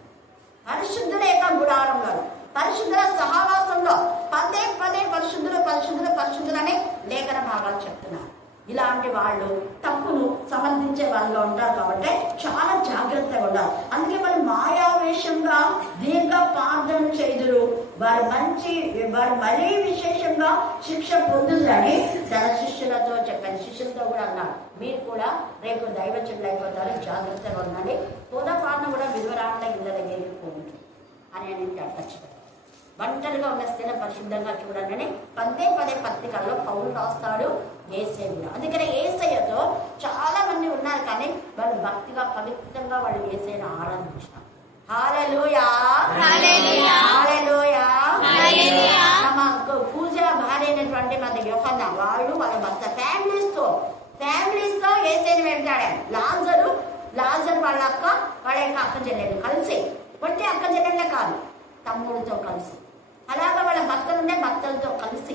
పరిశుద్ధుల యొక్క గుడారంలో, పరిశుద్ధుల సహవాసంలో పదే పదే పరిశుద్ధులు పరిశుద్ధులు పరిశుద్ధులని లేఖన భాగాలు చెప్తున్నారు. ఇలాంటి వాళ్ళు తప్పును సమర్థించే వాళ్ళు ఉంటారు కాబట్టి చాలా జాగ్రత్తగా ఉండాలి. అందుకే వాళ్ళు మాయావేషంగా దీర్ఘ ప్రార్థన చేదురు, వారు మరీ విశేషంగా శిక్ష పొందుదని తన శిష్యులతో చెప్పాను. శిష్యులతో కూడా అన్నారు, మీరు కూడా రేపు దైవజనులు అయిపోతారు, జాగ్రత్తగా ఉండాలి. పూర్వపాలన కూడా విధవరాళ్ల ఇళ్ళ దగ్గరికి పోతుంది అని నేను ఖచ్చితంగా ఒంటరిగా ఉన్న స్త్రీల పరిశుద్ధంగా చూడాలని పదే పదే పత్రికల్లో పౌలు రాస్తాడు. యేసయ్య కూడా అందుకనే యేసయ్యతో చాలా మంది ఉన్నారు, కానీ వాళ్ళు భక్తిగా పవిత్రంగా వాళ్ళు యేసయ్యను ఆరాధించారు. హల్లెలూయా, హల్లెలూయా, హల్లెలూయా, హల్లెలూయా. తమ పూజ భార్య అయినటువంటి మన యోహన్న వాళ్ళు వాళ్ళ భర్త ఫ్యామిలీస్తో యేసయ్యను వెంటాడారు. లాజరు వాళ్ళ యొక్క అక్క చెల్లెలు కలిసి, ఒట్టి అక్క చెల్లెళ్ళే కాదు, తమ్ముడితో కలిసి, అలాగా వాళ్ళ భర్తలుండే భర్తలతో కలిసి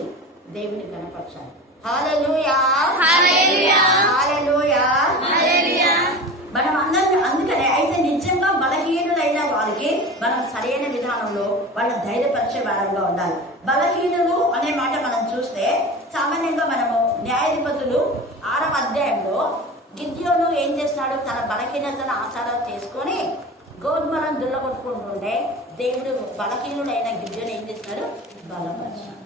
దేవుని కనపరచాలి. హల్లెలూయా, హల్లెలూయా, హల్లెలూయా, హల్లెలూయా. మనం అందరం అందుకనే అయితే నిజంగా బలహీనులైన వారికి మనం సరైన విధానంలో వాళ్ళ ధైర్యపరిచే వారంగా ఉండాలి. బలహీనులు అనే మాట మనం చూస్తే సామాన్యంగా మనము న్యాయాధిపతులు 6వ అధ్యాయంలో గిద్యోను ఏం చేస్తున్నాడు? తన బలహీనతను ఆచారాలు చేసుకొని గోధుమలను దుల్లగొట్టుకుంటుంటే దేవుడు బలహీనుడైన గిద్యోను ఏం చేస్తున్నాడు? బలపరిచాడు.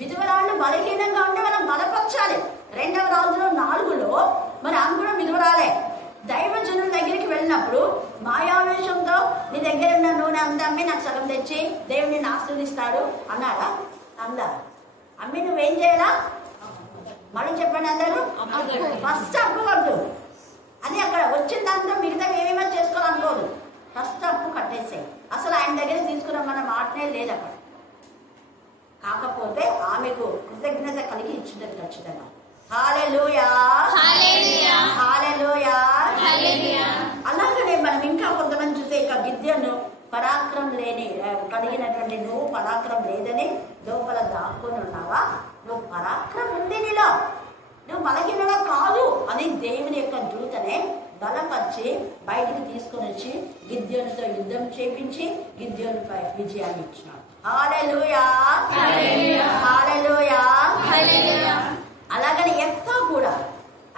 విధవరాళ్ళు బలహీనంగా ఉంటే మనం బలపరచాలి. 2వ రాజులు 4లో మరి ఆమె కూడా విధవరాలే. దైవజనుల దగ్గరికి వెళ్ళినప్పుడు మాయావేశంతో నీ దగ్గర ఉన్న నూనె అంతా అమ్మి నాకు సగం తెచ్చి దేవుడిని ఆశీర్వదిస్తాడు అన్నాడా? అన్నారు. అమ్మి నువ్వేం చేయాలా? మళ్ళీ చెప్పండి అందరూ, ఫస్ట్ అప్పు కట్టు. అది అక్కడ వచ్చిన దాంతో మిగతా ఏమేమో చేసుకోవాలనుకోదు. ఫస్ట్ అప్పు కట్టేసాయి. అసలు ఆయన దగ్గర తీసుకురమ్మన్న మాటనే లేదు అక్కడ. కాకపోతే ఆమెకు కృతజ్ఞత కలిగి ఇచ్చింది ఖచ్చితంగా. హల్లెలూయా, హల్లెలూయా, హల్లెలూయా. అలాగనే మనం ఇంకా కొంతమంది చూస్తే ఇక గిద్యోను పరాక్రమం లేని కలిగినటువంటి, నువ్వు పరాక్రమం లేదని లోపల దాక్కుని ఉన్నావా? నువ్వు పరాక్రమం ఉంది నీలో, నువ్వు బలహీనగా కాదు అని దేవుని యొక్క దూతనే బలపరిచి బయటికి తీసుకొని వచ్చి గిద్యోనుతో యుద్ధం చేపించి గిద్యోనుపై విజయాన్ని ఇచ్చినాడు. హల్లెలూయా, హల్లెలూయా, హల్లెలూయా. అలాగని యెఫ్తా కూడా,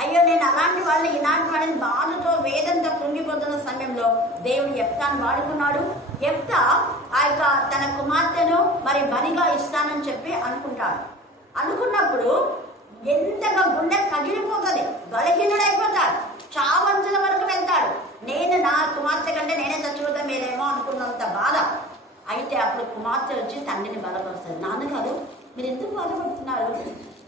అయ్యో నేను అలాంటి వాళ్ళు ఇలాంటి వాళ్ళని బాధతో వేదంతో కృంగిపోతున్న సమయంలో దేవుడు యెఫ్తాను వాడుకున్నాడు. యెఫ్తా ఆ యొక్క తన కుమార్తెను మరి బలిగా ఇస్తానని చెప్పి అనుకుంటాడు. అనుకున్నప్పుడు ఎంతగా గుండె పగిలిపోతుంది, బలహీనుడైపోతాడు, చావంతుల వరకు వెళ్తాడు. నేను నా కుమార్తె కంటే నేనే చచ్చిపోతా మీరేమో అనుకున్నంత బాధ. అయితే అప్పుడు కుమార్తె వచ్చి తండ్రిని బలపరుస్తుంది. నాన్నగారు మీరు ఎందుకు బాధపడుతున్నారు?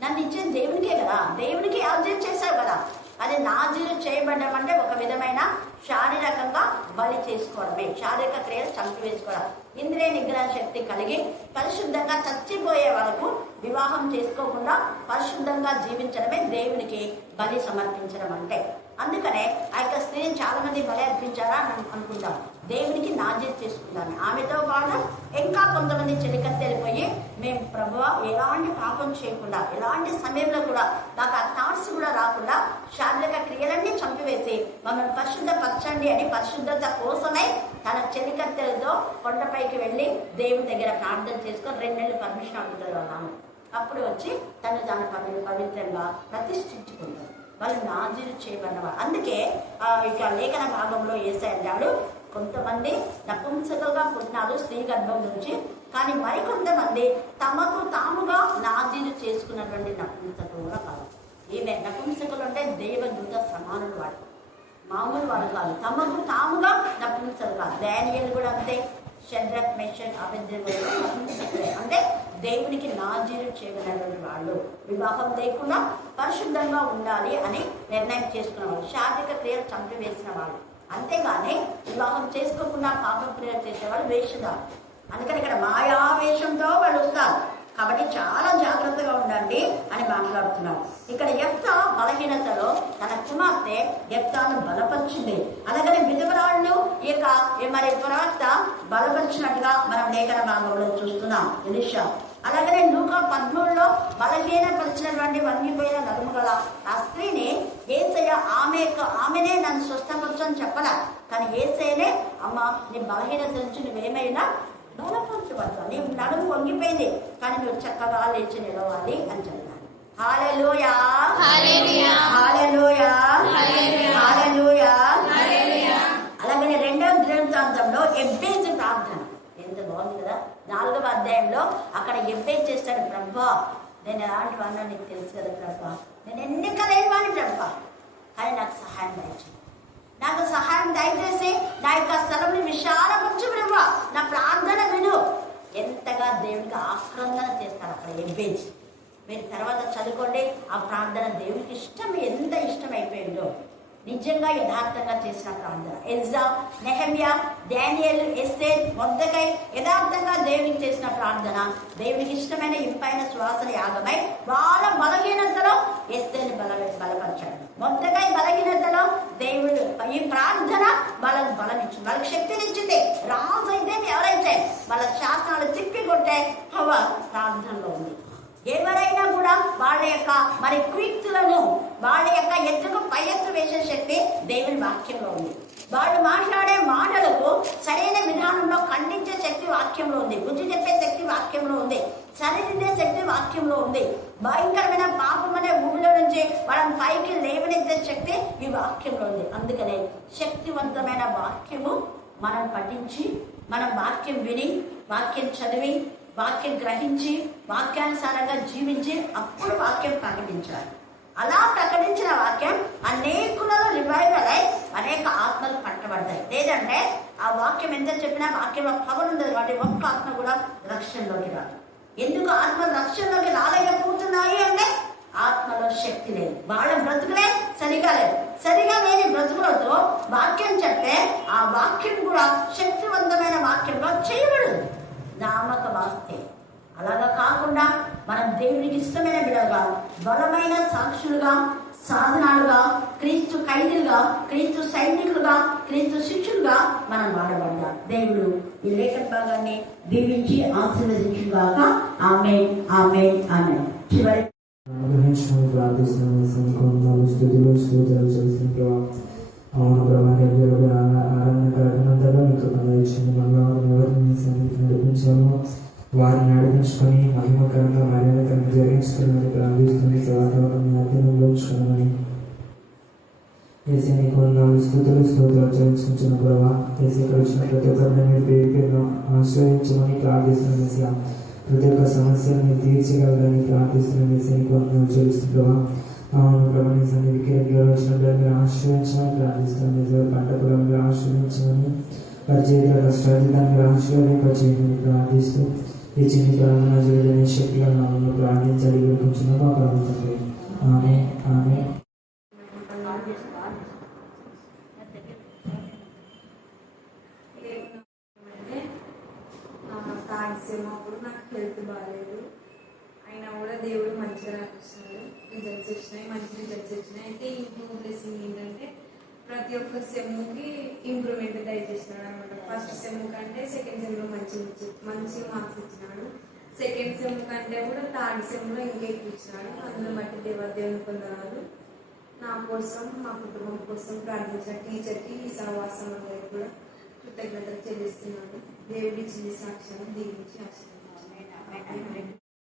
నన్ను ఇచ్చేది దేవునికే కదా, దేవునికి ఆర్జన చేశావు కదా. అది నాజీరు చేయబడ్డం అంటే ఒక విధమైన శారీరకంగా బలి చేసుకోవడమే, శారీరక క్రియలు చంపివేసుకోవడం. ఇంద్రియ నిగ్రహ శక్తి కలిగి పరిశుద్ధంగా చచ్చిపోయే వరకు వివాహం చేసుకోకుండా పరిశుద్ధంగా జీవించడమే దేవునికి బలి సమర్పించడం అంటే. అందుకనే ఆ యొక్క స్త్రీని చాలా మంది బలి అర్పించారా అని అనుకుంటాం. దేవునికి నాజీరు చేసుకుంటాను. ఆమెతో పాటు ఇంకా కొంతమంది చెలికత్తెళ్ళిపోయి మేము ప్రభువా ఎలాంటి పాపం చేయకుండా, ఎలాంటి సమయంలో కూడా నాకు ఆ థాట్స్ కూడా రాకుండా శారీరక క్రియలన్నీ చంపివేసి మమ్మల్ని పరిశుద్ధపరచండి అని పరిశుద్ధత కోసమై తన చెలికత్తెలతో కొండపైకి వెళ్ళి దేవుని దగ్గర ప్రార్థన చేసుకొని 2 నెలలు పర్మిషన్ అడుగుతారు వాళ్ళ. అప్పుడు వచ్చి తను పవిత్రంగా ప్రతిష్ఠించుకుంటారు. వాళ్ళు నాజీరు చేయబడినవారు. అందుకే ఇక లేఖన భాగంలో యేసయ్య అంటాడు, కొంతమంది నపుంసకులుగా పుట్టినారు స్త్రీ గర్భం నుంచి, కానీ మరికొంతమంది తమకు తాముగా నాజీరు చేసుకున్నటువంటి నపుంసకులుగా కాదు. ఈమె నపుంసకులు అంటే దేవదూత సమానులు, వాడు మామూలు వాడు కాదు. తమకు తాముగా నపుంసకులు కాదు. దానియేలు కూడా అంతే. షడ్రక్, మెషక్, అబేద్నెగో నపుంసకులే. అంటే దేవునికి నాజీరు చేయబడినటువంటి వాళ్ళు, వివాహం లేకుండా పరిశుద్ధంగా ఉండాలి అని నిర్ణయం చేసుకున్న వాళ్ళు, శారీరక క్రియలు చంపివేసిన వాళ్ళు. అంతేగాని వివాహం చేసుకోకుండా పాపం క్రియలు చేసేవాళ్ళు వేషధారు. అందుకని ఇక్కడ మాయావేషంతో వాళ్ళు వస్తారు. కాబట్టి చాలా జాగ్రత్తగా ఉండండి అని మాట్లాడుతున్నారు. ఇక్కడ యెఫ్తా బలహీనతలో తన కుమార్తె యెఫ్తాను బలపరిచింది. అలాగనే విధవరాళ్ళు ఈ యొక్క మరి ప్రవక్త బలపరిచినట్టుగా మనం లేఖన భాగంలో చూస్తున్నాం. ఎలీషా. అలాగనే లూకా 13లో బలహీనపరిచినటువంటి వంగిపోయిన నడుము గల ఆ స్త్రీని యేసయ్య ఆమెనే నన్ను స్వస్థపరచని చెప్పలా, కానీ యేసయ్యనే అమ్మ నీ బలహీనత నుంచి నువ్వేమైనా బలపరచబడతావు, నీ నడుము వంగిపోయింది కానీ నువ్వు చక్కగా లేచి నిలవాలి అని చెప్పాను. హల్లెలూయా, హల్లెలూయా, హల్లెలూయా, హల్లెలూయా. అలాగనే 2వ దినవృత్తాంతంలో ఎబ్బేజు ప్రార్థన ఎంత బాగుంది కదా. 4వ అధ్యాయంలో అక్కడ ఎబ్బేజు చేస్తాడు, ప్రభా నేను ఎలాంటి వాడినో నీకు తెలుసు కదా ప్రభా, నేను ఎన్నిక లేని వాడిని ప్రభా, కానీ నాకు సహాయం దయచేసి, నాకు సహాయం దయచేసి నా యొక్క స్థలంని విశాలపరచు ప్రభా, నా ప్రార్థన విను. ఎంతగా దేవునికి ఆక్రందన చేస్తాడు అక్కడ ఎబ్బేజు. మీరు తర్వాత చదువుకోండి ఆ ప్రార్థన దేవునికి ఇష్టం, ఎంత ఇష్టమైపోయిందో. నిజంగా యథార్థంగా చేసిన ప్రార్థన. ఎజ్రా, నెహెమ్యా, దానియేలు, ఎస్తేర్, మొర్దెకై యథార్థంగా దేవునికి చేసిన ప్రార్థన దేవునికి ఇష్టమైన ఇంపైన శ్వాసన యాగమై వాళ్ళ బలహీనతలో ఎస్తేర్ని బలపరిచాడు. మొర్దెకై బలహీనతలో దేవుడు ఈ ప్రార్థన వాళ్ళకి బలం ఇచ్చింది, వాళ్ళకి శక్తినిచ్చింది. రాజు అయితే ఎవరైతే వాళ్ళ శాసనాలు తిప్పి కొట్టే హవా ప్రార్థనలో ఉంది. ఎవరైనా కూడా వాళ్ళ యొక్క మరి కుయుక్తులను వాళ్ళ యొక్క ఎత్తుకు పై ఎత్తు వేసే శక్తి దేవుని వాక్యంలో ఉంది. వాళ్ళు మాట్లాడే మాటలకు సరైన విధానంలో ఖండించే శక్తి వాక్యంలో ఉంది, బుద్ధి చెప్పే శక్తి వాక్యం వాక్యంలో ఉంది, సరిదిద్దే శక్తి వాక్యంలో ఉంది. భయంకరమైన పాపం అనే భూమిలో నుంచి మనం పైకి లేవనెత్తే శక్తి ఈ వాక్యంలో ఉంది. అందుకనే శక్తివంతమైన వాక్యము మనం పఠించి, మనం వాక్యం విని, వాక్యం చదివి, వాక్యం గ్రహించి, వాక్యానుసారంగా జీవించి అప్పుడు వాక్యం ప్రకటించాలి. అలా ప్రకటించిన వాక్యం అనేకులలో రివైవల్ అయి అనేక ఆత్మలు పట్టబడతాయి. లేదంటే ఆ వాక్యం ఎంత చెప్పినా వాక్యంలో పవర్ ఉండదు, వాటి ఒక్క ఆత్మ కూడా రక్షణలోకి రాదు. ఎందుకు ఆత్మలు రక్షణలోకి రాలేకపోతున్నాయి అంటే ఆత్మలో శక్తి లేదు, వాళ్ళ బ్రతుకులే సరిగా లేదు. సరిగా లేని బ్రతుకులతో వాక్యం చెప్తే ఆ వాక్యం కూడా శక్తివంతమైన వాక్యంలో చేయబడదు, నామక వాస్తే. అలాగా కాకుండా మనం దేవునికి ఇష్టమైన బిడ్డలుగా, బలమైన సాక్షులుగా, సాధనాలుగా, క్రీస్తు ఖైదీలుగా, క్రీస్తు సైనికులుగా, క్రీస్తు శిష్యులుగా మనం వాడబడ్డాం. దేవుడు ఈ లేఖన భాగాన్ని దీవించి ఆశీర్వదించుగాక. ఆమేన్, ఆమేన్, ఆమేన్. చివరి అవును ప్రభా, ఆరాధనలో నీకు పనిచేసింది. మళ్ళీ ఎవరిని సన్నిధికి నడిపించామో వారిని నడిపించుకొని మహిమకరంగా మర్యాదకరంగా జరిగించుకోవడానికి ప్రార్థిస్తుంది. వాతావరణం అధ్యయనంలో ఉంచుకోమని ఏసీ నీకు స్తోత్రాలు చెల్లించుకుంటున్న ప్రభా, ఏసీ ఇక్కడ వచ్చిన ప్రతి ఒక్కరిని మీరు పేరు పేరును ఆశ్రయించమని ప్రార్థిస్తున్నాం. ఏసీ ప్రతి ఒక్క సమస్యను మీరు తీర్చగలరని ప్రార్థిస్తున్నాం. ఏసీ నీకు చెల్లిస్తుంది ప్రభా. అవును ప్రభా, నీ సన్నిధికి వచ్చిన మీరు ఆశ్రయించమని ప్రార్థిస్తున్నాం. పంట పొలం మీరు ఆశ్రయించమని, వారి చేతుల కష్టాన్ని దాన్ని మీరు ఆశీర్వదింపచేయమని ప్రార్థిస్తూ ఈ చిన్ని ప్రారంభ జీవితాన్ని శక్తిగా నామములో ప్రార్థించాలి వేడుకుంటున్నాం మా ప్రభుత్వం. ఆమేన్, ఆమేన్. అప్పుడు నాకు హెల్త్ బాగాలేదు, అయినా కూడా దేవుడు మంచిగా నాకు ఇచ్చినాడు. రిజల్ట్స్ వచ్చినాయి, మంచి రిజల్ట్స్ వచ్చినాయి. అయితే ఇంకో బ్లెస్సింగ్ ఏంటంటే ప్రతి ఒక్క సెమ్కి ఇంప్రూవ్మెంట్ దయచేసినాడు అనమాట. ఫస్ట్ సెమ్ కంటే సెకండ్ సెమ్లో మంచి మార్క్స్ ఇచ్చినాడు. సెకండ్ సెమ్ కంటే కూడా థర్డ్ సెమ్లో ఇంకా ఎక్కువ ఇచ్చినాడు. అందులో బట్టి దేవుని పొందరాదు. నా కోసం, మా కుటుంబం కోసం ప్రార్థించిన టీచర్కి, ఈ సహవాసం అందరికి కూడా కృతజ్ఞతలు చెల్లిస్తున్నాను. దేవుడి చిన్ని సాక్ష్యాన్ని దీవించి ఆశీర్వదించారు.